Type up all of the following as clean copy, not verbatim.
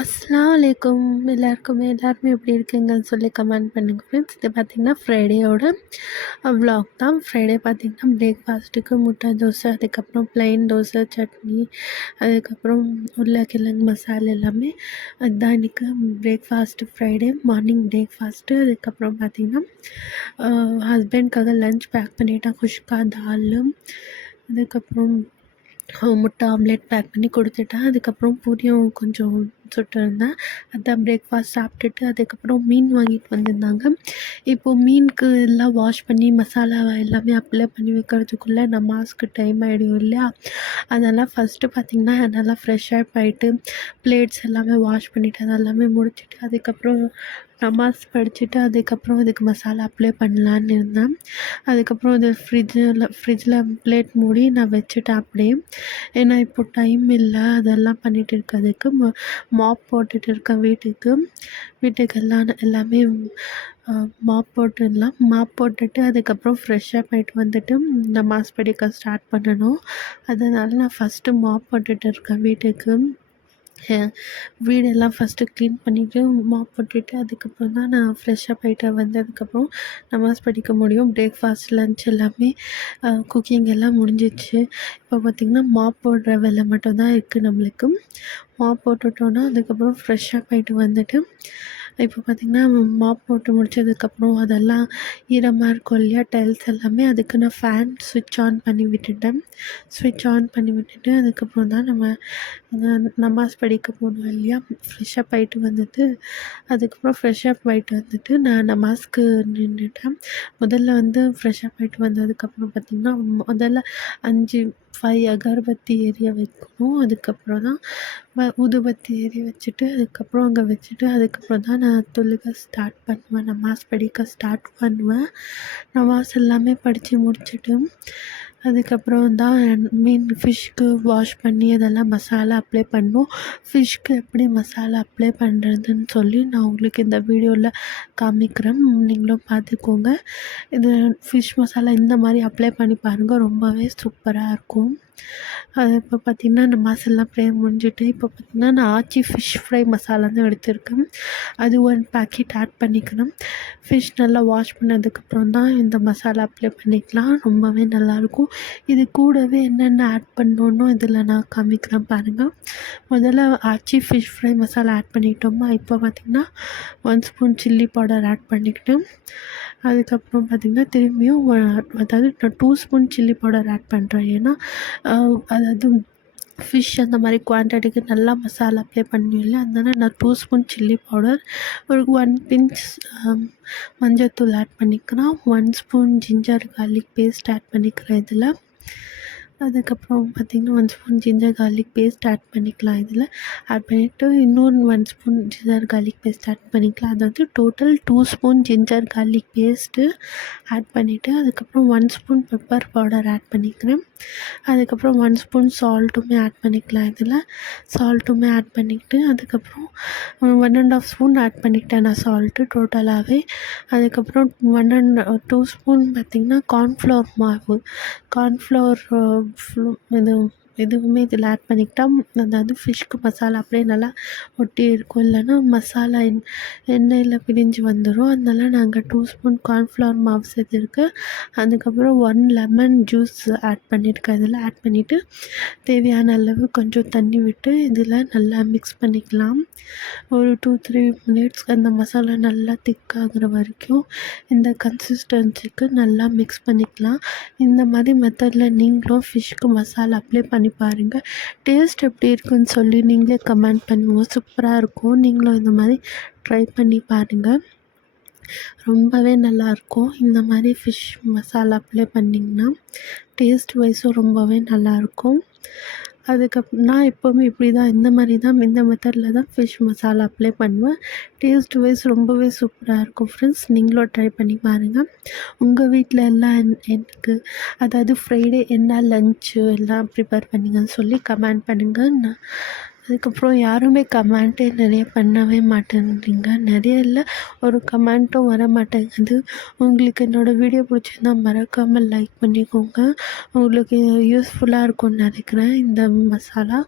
அஸ்ஸலாமு அலைக்கும். எல்லாருமே எப்படி இருக்கீங்கன்னு சொல்லி கமெண்ட் பண்ணுங்க ஃப்ரெண்ட்ஸ். இது பார்த்திங்கன்னா ஃப்ரைடேயோட விலாக் தான். ஃப்ரைடே பார்த்திங்கன்னா பிரேக்ஃபாஸ்ட்டுக்கு முட்டை தோசை, அதுக்கப்புறம் ப்ளைன் தோசை, சட்னி, அதுக்கப்புறம் உருளைக்கிழங்கு மசாலா எல்லாமே. அதுதான் இன்றைக்கி பிரேக்ஃபாஸ்ட்டு, ஃப்ரைடே மார்னிங் பிரேக்ஃபாஸ்ட்டு. அதுக்கப்புறம் பார்த்திங்கன்னா ஹஸ்பண்ட்காக லன்ச் பேக் பண்ணிட்டேன். குஷ்கா, தால், அதுக்கப்புறம் முட்டை ஆம்லேட் பேக் பண்ணி கொடுத்துட்டேன். அதுக்கப்புறம் பூரியும் கொஞ்சம் சுட்டிருந்தேன். அதான் பிரேக்ஃபாஸ்ட் சாப்பிட்டுட்டு அதுக்கப்புறம் மீன் வாங்கிட்டு வந்திருந்தாங்க. இப்போது மீனுக்கு எல்லாம் வாஷ் பண்ணி மசாலா எல்லாமே அப்ளை பண்ணி வைக்கிறதுக்குள்ளே நமாஸ்க்கு டைம் ஆகிடும் இல்லையா? அதெல்லாம் ஃபஸ்ட்டு பார்த்திங்கன்னா நல்லா ஃப்ரெஷ் அப் ஆகிட்டு பிளேட்ஸ் எல்லாமே வாஷ் பண்ணிவிட்டு அதெல்லாமே முடிச்சுட்டு அதுக்கப்புறம் நமாஸ் படிச்சுட்டு அதுக்கப்புறம் இதுக்கு மசாலா அப்ளை பண்ணலான்னு இருந்தேன். அதுக்கப்புறம் அது ஃப்ரிட்ஜில் பிளேட் மூடி நான் வச்சுட்டேன் அப்படியே. ஏன்னா இப்போது டைம் இல்லை அதெல்லாம் பண்ணிகிட்டு இருக்கிறதுக்கு. மாப் போட்டுட்டு இருக்கேன் வீட்டுக்கு எல்லாமே மாப் போட்டுட்டு அதுக்கப்புறம் ஃப்ரெஷ்ஷப் ஆகிட்டு வந்துட்டு நமாஸ் படிக்க ஸ்டார்ட் பண்ணணும். அதனால் நான் ஃபஸ்ட்டு மாப் போட்டுட்டு இருக்கேன் வீட்டுக்கு. வீடெல்லாம் ஃபஸ்ட்டு க்ளீன் பண்ணிவிட்டு மாப் போட்டுட்டு அதுக்கப்புறம் தான் நான் ஃப்ரெஷ்ஷப் ஆகிட்டு வந்ததுக்கப்புறம் நமாஸ் படிக்க முடியும். பிரேக்ஃபாஸ்ட், லன்ச் எல்லாமே குக்கிங் எல்லாம் முடிஞ்சிடுச்சு. இப்போ பார்த்திங்கன்னா மாப் போடுற வேலை மட்டும்தான் இருக்குது நம்மளுக்கு. மாப் போட்டுட்டோன்னா அதுக்கப்புறம் ஃப்ரெஷ்ஷப் ஆகிட்டு வந்துட்டு இப்போ பார்த்திங்கன்னா மாப் போட்டு முடித்ததுக்கப்புறம் அதெல்லாம் ஈரமாக இருக்கும் இல்லையா டைல்ஸ் எல்லாமே. அதுக்கு நான் ஃபேன் ஸ்விட்ச் ஆன் பண்ணி விட்டுட்டேன். அதுக்கப்புறம் தான் நம்ம நமாஸ் படிக்க போகணும் இல்லையா? ஃப்ரெஷ்ஷப் ஆகிட்டு வந்துட்டு அதுக்கப்புறம் நான் நமாஸ்க்கு நின்றுட்டேன். முதல்ல ஃப்ரெஷ்ஷப் ஆகிட்டு வந்ததுக்கப்புறம் பார்த்திங்கன்னா முதல்ல 5 அகர்பத்தி எரிய வைக்கணும். அதுக்கப்புறம் தான் ஊதுபத்தி எரிய வச்சுட்டு அதுக்கப்புறம் அங்கே வச்சுட்டு அதுக்கப்புறம் தான் நான் தொழுக ஸ்டார்ட் பண்ணுவேன். நமாஸ் படிக்க ஸ்டார்ட் பண்ணுவேன். நமாஸ் எல்லாமே படித்து முடிச்சுட்டு அதுக்கப்புறம் தான் ஃபிஷ்க்கு வாஷ் பண்ணி அதெல்லாம் மசாலா அப்ளை பண்ணணும். ஃபிஷ்க்கு எப்படி மசாலா அப்ளை பண்ணுறதுன்னு சொல்லி நான் உங்களுக்கு இந்த வீடியோவில் காமிக்கிறேன். நீங்களும் பார்த்துக்கோங்க. இது ஃபிஷ் மசாலா இந்த மாதிரி அப்ளை பண்ணி பாருங்கள், ரொம்பவே சூப்பராக இருக்கும். அது இப்போ பார்த்திங்கன்னா நமாஸ் எல்லாம் ப்ரேயர் முடிஞ்சுட்டு இப்போ பார்த்திங்கன்னா நான் ஆச்சி ஃபிஷ் ஃப்ரை மசாலா தான் எடுத்திருக்கேன். அது 1 பாக்கெட் ஆட் பண்ணிக்கணும். ஃபிஷ் நல்லா வாஷ் பண்ணதுக்கப்புறம் தான் இந்த மசாலா அப்ளை பண்ணிக்கலாம். ரொம்பவே நல்லாயிருக்கும். இது கூடவே என்னென்ன ஆட் பண்ணணும் இதில் நான் காமிக்கிறேன் பாருங்கள். முதல்ல ஆச்சி ஃபிஷ் ஃப்ரை மசாலா ஆட் பண்ணிட்டோமா. இப்போ பார்த்திங்கன்னா 1 ஸ்பூன் சில்லி பவுடர் ஆட் பண்ணிக்கிட்டு அதுக்கப்புறம் பார்த்திங்கன்னா திரும்பியும் அதாவது நான் 2 ஸ்பூன் சில்லி பவுடர் ஆட் பண்ணுறேன். ஏன்னா அதாவது ஃபிஷ் அந்த மாதிரி குவான்டிட்டிக்கு நல்லா மசாலா அப்ளை பண்ணிடல. அதனால் நான் 2 ஸ்பூன் சில்லி பவுடர், ஒரு 1 பிஞ்ச் மஞ்சள்தூள் ஆட் பண்ணிக்கிறேன். 1 spoon ginger garlic paste add பண்ணிக்கிறேன் இதில். அதுக்கப்புறம் பார்த்திங்கன்னா 1 spoon ginger garlic paste add பண்ணிக்கலாம். இதில் ஆட் பண்ணிவிட்டு இன்னொரு 1 spoon ginger garlic paste add பண்ணிக்கலாம். அதாவது total 2 spoon ginger garlic paste add பண்ணிவிட்டு அதுக்கப்புறம் 1 ஸ்பூன் பெப்பர் பவுடர் ஆட் பண்ணிக்கிறேன். அதுக்கப்புறம் 1 ஸ்பூன் சால்ட்டுமே ஆட் பண்ணிக்கலாம். இதில் சால்ட்டுமே ஆட் பண்ணிக்கிட்டு அதுக்கப்புறம் 1 1/2 ஸ்பூன் ஆட் பண்ணிக்கிட்டேன் நான் சால்ட்டு டோட்டலாகவே. அதுக்கப்புறம் 2 ஸ்பூன் பார்த்திங்கன்னா கார்ன்ஃப்ளவர் மாவு, கார்ன்ஃப்ளவர் இதுவுமே இதில் ஆட் பண்ணிக்கிட்டா அதாவது ஃபிஷ்க்கு மசாலா அப்படியே நல்லா ஒட்டி இருக்கும். இல்லைன்னா மசாலா எண்ணெயில் பிரிஞ்சு வந்துடும். அதனால நாங்கள் 2 ஸ்பூன் கார்ன்ஃப்ளவர் மாவு சேர்த்துருக்கு. அதுக்கப்புறம் 1 லெமன் ஜூஸ் ஆட் பண்ணியிருக்கேன். இதில் ஆட் பண்ணிவிட்டு தேவையான அளவு கொஞ்சம் தண்ணி விட்டு இதில் நல்லா மிக்ஸ் பண்ணிக்கலாம். ஒரு 2-3 மினிட்ஸ் அந்த மசாலா நல்லா திக்காகிற வரைக்கும் இந்த கன்சிஸ்டன்சிக்கு நல்லா மிக்ஸ் பண்ணிக்கலாம். இந்த மாதிரி மெத்தடில் நீங்களும் ஃபிஷ்க்கு மசாலா அப்ளை பண்ணி பாருங்கள். டேஸ்ட் எப்படி இருக்குன்னு சொல்லி நீங்களே கமெண்ட் பண்ணுவோம். சூப்பராக இருக்கும். நீங்களும் இந்த மாதிரி ட்ரை பண்ணி பாருங்கள். ரொம்பவே நல்லாயிருக்கும். இந்த மாதிரி ஃபிஷ் மசாலா அப்ளை பண்ணிங்கன்னா டேஸ்ட் வைஸும் ரொம்பவே நல்லாயிருக்கும். நான் எப்போவுமே இப்படி தான் இந்த மெத்தடில் தான் ஃபிஷ் மசாலா அப்ளை பண்ணுவேன். டேஸ்ட் வைஸ் ரொம்பவே சூப்பராக இருக்கும் ஃப்ரெண்ட்ஸ். நீங்களும் ட்ரை பண்ணி பாருங்கள். உங்கள் வீட்டில் எல்லாம் எனக்கு அதாவது ஃப்ரைடே என்ன லன்ச்சு எல்லாம் ப்ரிப்பேர் பண்ணிங்கன்னு சொல்லி கமெண்ட் பண்ணுங்கள். அதுக்கப்புறம் யாருமே கமெண்ட்டே நிறைய பண்ணவே மாட்டேன்றீங்க. நிறைய இல்லை, ஒரு கமெண்ட்டும் வர மாட்டேங்குது. உங்களுக்கு என்னோடய வீடியோ பிடிச்சிருந்தா மறக்காமல் லைக் பண்ணிக்கோங்க. உங்களுக்கு யூஸ்ஃபுல்லாக இருக்கும்னு நினைக்கிறேன் இந்த மசாலா.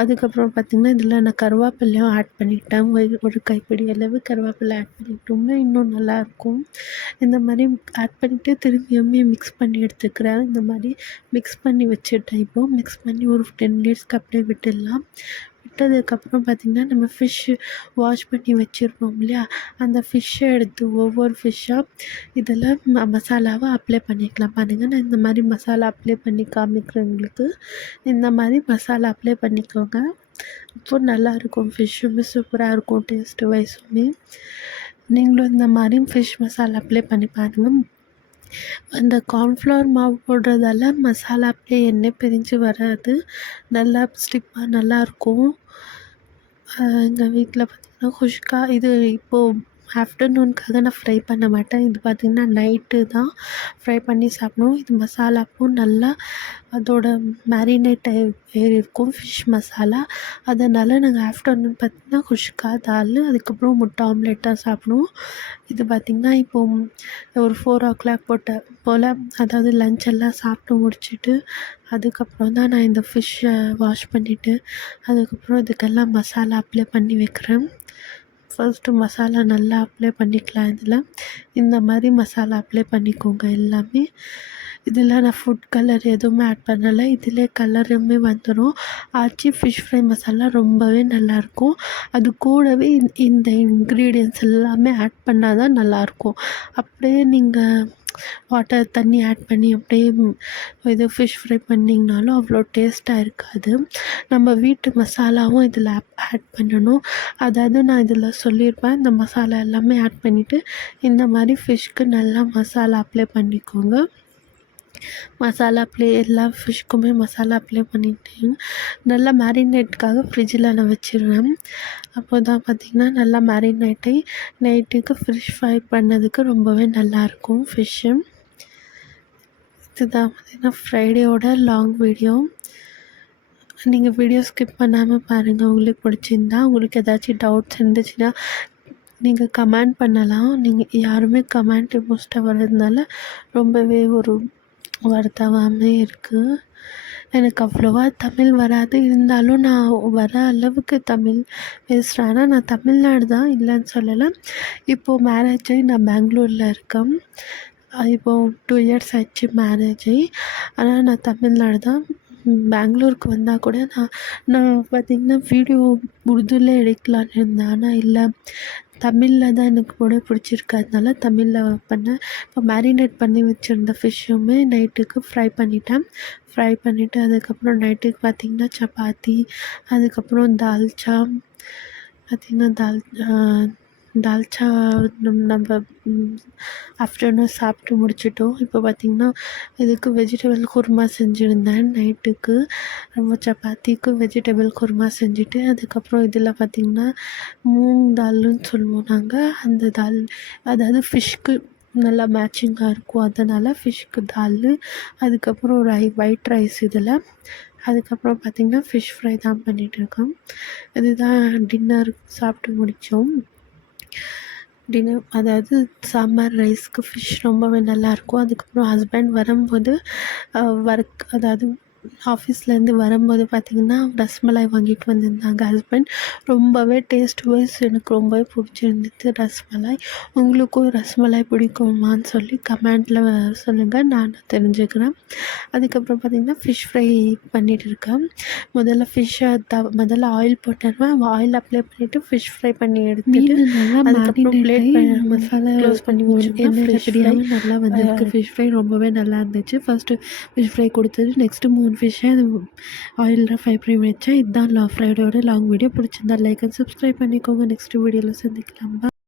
அதுக்கப்புறம் பார்த்திங்கன்னா இதில் நான் கருவேப்பிலையும் ஆட் பண்ணிட்டேன். ஒரு கைப்பிடி அளவு கருவேப்பிலை ஆட் பண்ணிட்டோம்னா இன்னும் நல்லாயிருக்கும். இந்த மாதிரி ஆட் பண்ணிவிட்டு திரும்பியுமே மிக்ஸ் பண்ணி எடுத்துக்கிறேன். இந்த மாதிரி மிக்ஸ் பண்ணி வச்சுட்டேன். இப்போது மிக்ஸ் பண்ணி ஒரு 10 மினிட்ஸ்க்கு அப்படியே விட்டுடலாம். விட்டதுக்கப்புறம் பார்த்திங்கன்னா நம்ம ஃபிஷ்ஷு வாஷ் பண்ணி வச்சுருப்போம் இல்லையா, அந்த ஃபிஷ்ஷை எடுத்து ஒவ்வொரு ஃபிஷ்ஷாக இதில் மசாலாவை அப்ளை பண்ணிக்கலாம். பாருங்கள், நான் இந்த மாதிரி மசாலா அப்ளை பண்ணி காமிக்கிறேன் உங்களுக்கு. இந்த மாதிரி மசாலா அப்ளை பண்ணிக்கோங்க. அப்போது நல்லாயிருக்கும், ஃபிஷ்ஷுமே சூப்பராக இருக்கும் டேஸ்ட்டு வைஸுமே. நீங்களும் இந்த மாதிரி ஃபிஷ் மசாலா அப்ளை பண்ணி பாருங்கள். அந்த கார்ன்ஃப்ளவர் மாவு போடுறதால மசாலா அப்படியே எண்ணெய் பிரிஞ்சு வராது, நல்லா ஸ்டிப்பாக நல்லாயிருக்கும். எங்கள் வீட்டில் பார்த்திங்கன்னா குஷ்கா இது இப்போது ஆஃப்டர்நூனுக்காக நான் ஃப்ரை பண்ண மாட்டேன். இது பார்த்திங்கன்னா நைட்டு தான் ஃப்ரை பண்ணி சாப்பிடுவோம். இது மசாலாவும் நல்லா அதோட மேரினேட் ஏறியிருக்கும் ஃபிஷ் மசாலா. அதனால் நாங்கள் ஆஃப்டர்நூன் பார்த்திங்கன்னா குஷ்கா தால் அதுக்கப்புறம் முட்டை ஆம்லேட் தான் சாப்பிடுவோம். இது பார்த்திங்கன்னா இப்போது ஒரு 4 o'clock போல், அதாவது லஞ்ச் எல்லாம் சாப்பிட்டு முடிச்சுட்டு அதுக்கப்புறம் தான் நான் இந்த ஃபிஷ்ஷை வாஷ் பண்ணிவிட்டு அதுக்கப்புறம் இதுக்கெல்லாம் மசாலா அப்ளை பண்ணி வைக்கிறேன். ஃபர்ஸ்ட்டு மசாலா நல்லா அப்ளை பண்ணிக்கலாம். இதில் இந்த மாதிரி மசாலா அப்ளை பண்ணிக்கோங்க எல்லாமே. இதில் நான் ஃபுட் கலர் எதுவுமே ஆட் பண்ணலை, இதிலே கலருமே வந்துடும். ஆச்சி ஃபிஷ் ஃப்ரை மசாலா ரொம்பவே நல்லாயிருக்கும். அது கூடவே இந்த இன்க்ரீடியன்ட்ஸ் எல்லாமே ஆட் பண்ணால் தான் நல்லாயிருக்கும். அப்படியே நீங்கள் தண்ணி ஆட் பண்ணி அப்படியே இது ஃபிஷ் ஃப்ரை பண்ணிங்கனாலும் அவ்வளோ டேஸ்ட்டாக இருக்காது. நம்ம வீட்டு மசாலாவும் இதில் ஆட் பண்ணணும். அதாவது நான் இதில் சொல்லியிருப்பேன், இந்த மசாலா எல்லாமே ஆட் பண்ணிவிட்டு இந்த மாதிரி ஃபிஷ்க்கு நல்லா மசாலா அப்ளை பண்ணிக்கோங்க. மசாலா எல்லா ஃபிஷ்க்குமே மசாலா அப்ளை பண்ணிவிட்டு நல்லா மேரினேட்காக ஃப்ரிட்ஜில் நான் வச்சிடுவேன். அப்போ தான் பார்த்திங்கன்னா நல்லா மேரினேட் ஆகி நைட்டுக்கு ஃபிஷ் ஃப்ரை பண்ணதுக்கு ரொம்பவே நல்லாயிருக்கும் ஃபிஷ்ஷு. இதுதான் பார்த்திங்கன்னா ஃப்ரைடேயோட லாங் வீடியோ. நீங்கள் வீடியோ ஸ்கிப் பண்ணாமல் பாருங்கள். உங்களுக்கு பிடிச்சிருந்தா, உங்களுக்கு ஏதாச்சும் டவுட்ஸ் இருந்துச்சுன்னா நீங்கள் கமெண்ட் பண்ணலாம். நீங்கள் யாருமே கமெண்ட் மோஸ்ட்டாக வர்றதுனால ரொம்பவே ஒரு வருத்தமாகவே இருக்குது. எனக்கு அவ்வளோவா தமிழ் வராது, இருந்தாலும் நான் வர அளவுக்கு தமிழ் பேசுகிறேன். ஆனால் நான் தமிழ்நாடு தான், இல்லைன்னு சொல்லலை. இப்போது மேரேஜ் ஆகி நான் பெங்களூரில் இருக்கேன். இப்போது 2 years ஆச்சு மேரேஜ் ஆகி. ஆனால் நான் தமிழ்நாடு தான். பெங்களூருக்கு வந்தால் கூட நான் பார்த்திங்கன்னா வீடியோ உருதுவில் எடுக்கலான்னு இருந்தேன். ஆனால் இல்லை, தமிழில் தான் எனக்கு போட பிடிச்சிருக்கு, அதனால தமிழில் பண்ணேன். இப்போ மேரினேட் பண்ணி வச்சுருந்த ஃபிஷ்ஷுமே நைட்டுக்கு ஃப்ரை பண்ணிவிட்டு அதுக்கப்புறம் நைட்டுக்கு பார்த்திங்கன்னா சப்பாத்தி, அதுக்கப்புறம் தால்ச்சா பார்த்திங்கன்னா தால்ச்சா நம்ம ஆஃப்டர்நூன் சாப்பிட்டு முடிச்சிட்டோம். இப்போ பார்த்திங்கன்னா இதுக்கு வெஜிடபிள் குருமா செஞ்சுருந்தேன் நைட்டுக்கு. நம்ம சப்பாத்திக்கு வெஜிடபிள் குருமா செஞ்சுட்டு அதுக்கப்புறம் இதில் பார்த்திங்கன்னா மூங் தால்னு சொல்லுவோம் நாங்கள். அந்த தால் அதாவது ஃபிஷ்க்கு நல்லா மேட்சிங்காக இருக்கும், அதனால் ஃபிஷ்க்கு தால். அதுக்கப்புறம் ஒரு ஒயிட் ரைஸ் இதில். அதுக்கப்புறம் பார்த்திங்கன்னா ஃபிஷ் ஃப்ரை தான் பண்ணிகிட்ருக்கோம். இதுதான் டின்னர் சாப்பிட்டு முடித்தோம். அதாவது சாம்பார் ரைஸ்க்கு ஃபிஷ் ரொம்பவே நல்லாயிருக்கும். அதுக்கப்புறம் ஹஸ்பண்ட் வரும்போது அதாவது ஆஃபீஸ்லேருந்து வரும்போது பார்த்திங்கன்னா ரஸ்மலாய் வாங்கிட்டு வந்திருந்தாங்க ஹஸ்பண்ட். ரொம்பவே டேஸ்ட் வைஸ் எனக்கு ரொம்பவே பிடிச்சிருந்துச்சு ரஸ்மலாய். உங்களுக்கும் ரஸ்மலாய் பிடிக்குமான்னு சொல்லி கமெண்ட்டில் சொல்லுங்கள், நான் தெரிஞ்சுக்கிறேன். அதுக்கப்புறம் பார்த்திங்கன்னா ஃபிஷ் ஃப்ரை பண்ணிகிட்டு இருக்கேன். முதல்ல ஆயில் போட்டுருவேன். ஆயில் அப்ளை பண்ணிவிட்டு ஃபிஷ் ஃப்ரை பண்ணி எடுத்துட்டு அதுக்கப்புறம் பிளேட் மசாலா க்ளோஸ் பண்ணி எண்ணெயில் பிரியாமல் நல்லா வந்திருக்கு. ஃபிஷ் ஃப்ரை ரொம்பவே நல்லா இருந்துச்சு. ஃபஸ்ட்டு ஃபிஷ் ஃப்ரை கொடுத்தது, நெக்ஸ்ட்டு 3 ஃபிஷ்ஷை அது ஆயிலில் ஃப்ரை பண்ணி வச்சேன். இதுதான் ஃப்ரைடேயோட லாங் வீடியோ. பிடிச்சிருந்தா லைக் அண்ட் சப்ஸ்கிரைப் பண்ணிக்கோங்க. நெக்ஸ்ட் வீடியோவில் சந்திக்கலாம்.